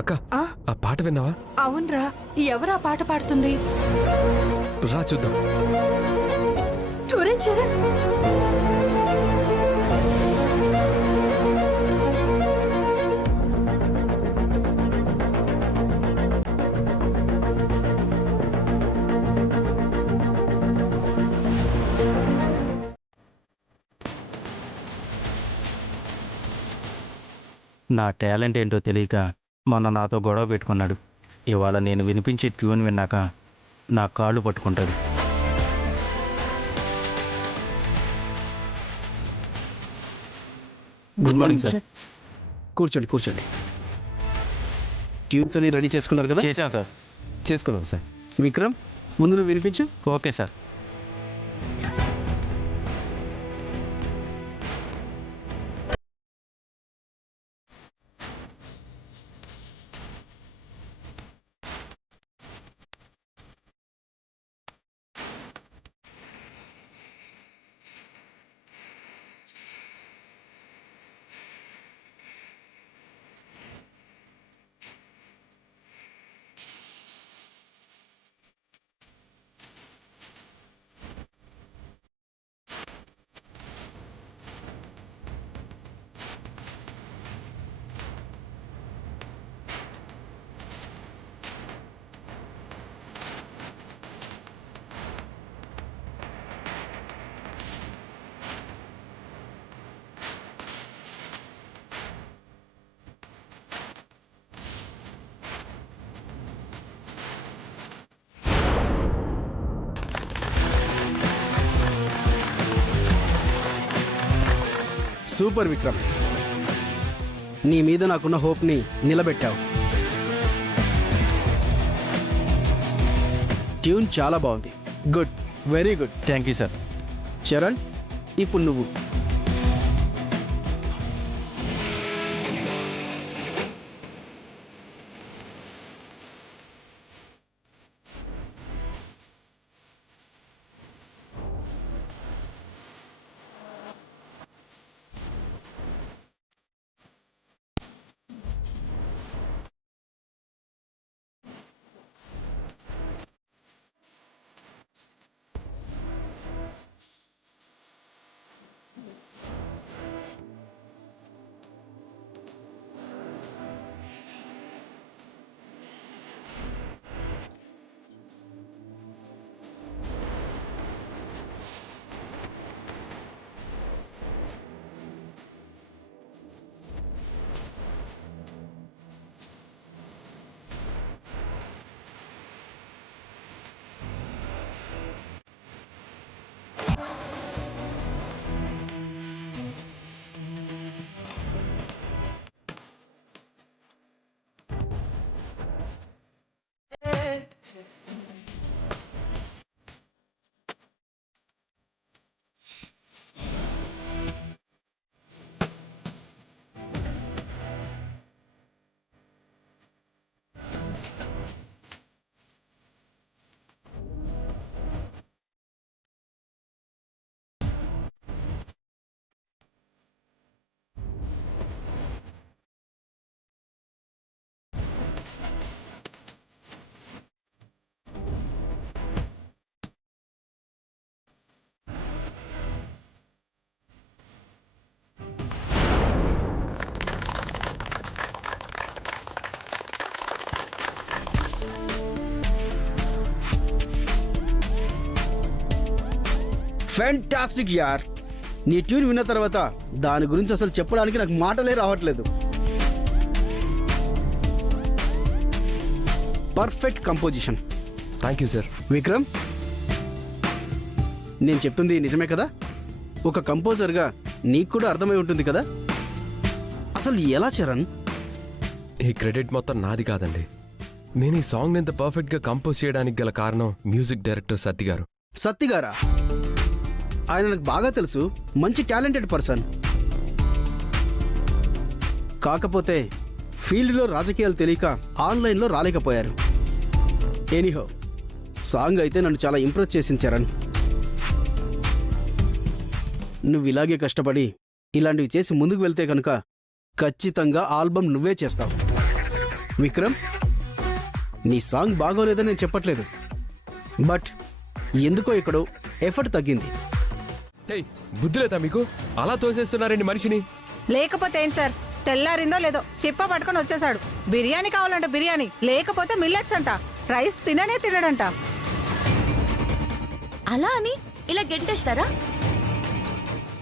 అక్క ఆ? ఆ పాట విన్నావా? అవునరా, ఎవరా పాట పాడుతుంది? రా చూద్దాం. చూరే చరణ్. నా టాలెంట్ ఏంటో తెలియక మొన్న నాతో గొడవ పెట్టుకున్నాడు. ఇవాళ నేను వినిపించే ట్యూన్ విన్నాక నా కాళ్ళు పట్టుకుంటాడు. Good morning sir. కూర్చోండి కూర్చోండి. ట్యూన్స్ అని రెడీ చేసుకున్నారు కదా? చేశాం సార్. చేసుకున్నాం సార్. విక్రమ్, ముందు నువ్వు వినిపించు. Okay sir. సూపర్ విక్రమ్, నీ మీద నాకున్న హోప్ని నిలబెట్టావు. ట్యూన్ చాలా బాగుంది. Good, very good. Thank you sir. Charan, ఇప్పుడు నువ్వు. ఫ్యాంటాస్టిక్ యార్. నీ ట్యూన్ విన్న తర్వాత దాని గురించి అసలు చెప్పడానికి నాకు మాటలే రావట్లేదు. Perfect composition. Thank you sir. Vikram, నేను చెప్తుంది నిజమే కదా? ఒక కంపోజర్గా నీకు కూడా అర్థమై ఉంటుంది కదా? అసలు ఎలా చరణ్? ఈ క్రెడిట్ మొత్తం నాది కాదండి. నేను ఈ సాంగ్ ఇంత పర్ఫెక్ట్గా కంపోజ్ చేయడానికి గల కారణం మ్యూజిక్ డైరెక్టర్ సత్తి గారు. సత్తి గారా? ఆయన నాకు బాగా తెలుసు. మంచి టాలెంటెడ్ పర్సన్. కాకపోతే ఫీల్డ్లో రాజకీయాలు తెలియక ఆన్లైన్లో రాలేకపోయారు. ఎనీహో, సాంగ్ అయితే నన్ను చాలా ఇంప్రెస్ చేసింది చరణ్. నువ్వు ఇలాగే కష్టపడి ఇలాంటివి చేసి ముందుకు వెళ్తే కనుక ఖచ్చితంగా ఆల్బమ్ నువ్వే చేస్తావు. విక్రమ్, నీ సాంగ్ బాగోలేదని నేను చెప్పట్లేదు, బట్ ఎందుకో ఇక్కడో ఎఫర్ట్ తగ్గింది. హే బుద్ధిలేదా మీకు? అలా తోసేస్తున్నారండి మనిషిని. లేకపోతే ఏంటి సార్, తెల్లారిందో లేదో చిప్ప పట్టుకొని వచ్చేసాడు. బిర్యానీ కావాలంట బిర్యానీ, లేకపోతే మిల్లెట్స్ అంట. రైస్ తిననే తినడంట. అలా అని ఇలా గెంటేస్తారా?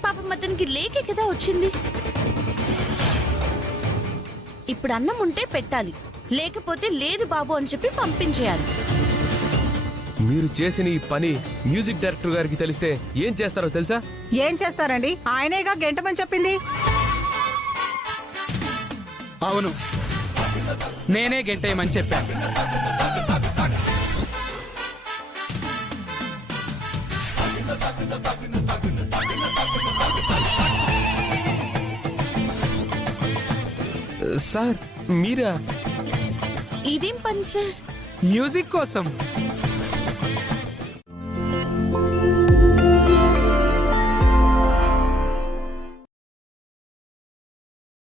పాపం అతనికి లేకే కదా వచ్చింది. ఇప్పుడు అన్నం ఉంటే పెట్టాలి, లేకపోతే లేదు బాబు అని చెప్పి పంపించేయాలి. మీరు చేసిన ఈ పని మ్యూజిక్ డైరెక్టర్ గారికి తెలిస్తే ఏం చేస్తారో తెలుసా? ఏం చేస్తారండి, ఆయనేగా గెంటమని చెప్పింది. అవును, నేనే గెంటేయమని చెప్పాను. సార్ మీరా? ఇదేం పని సార్? మ్యూజిక్ కోసం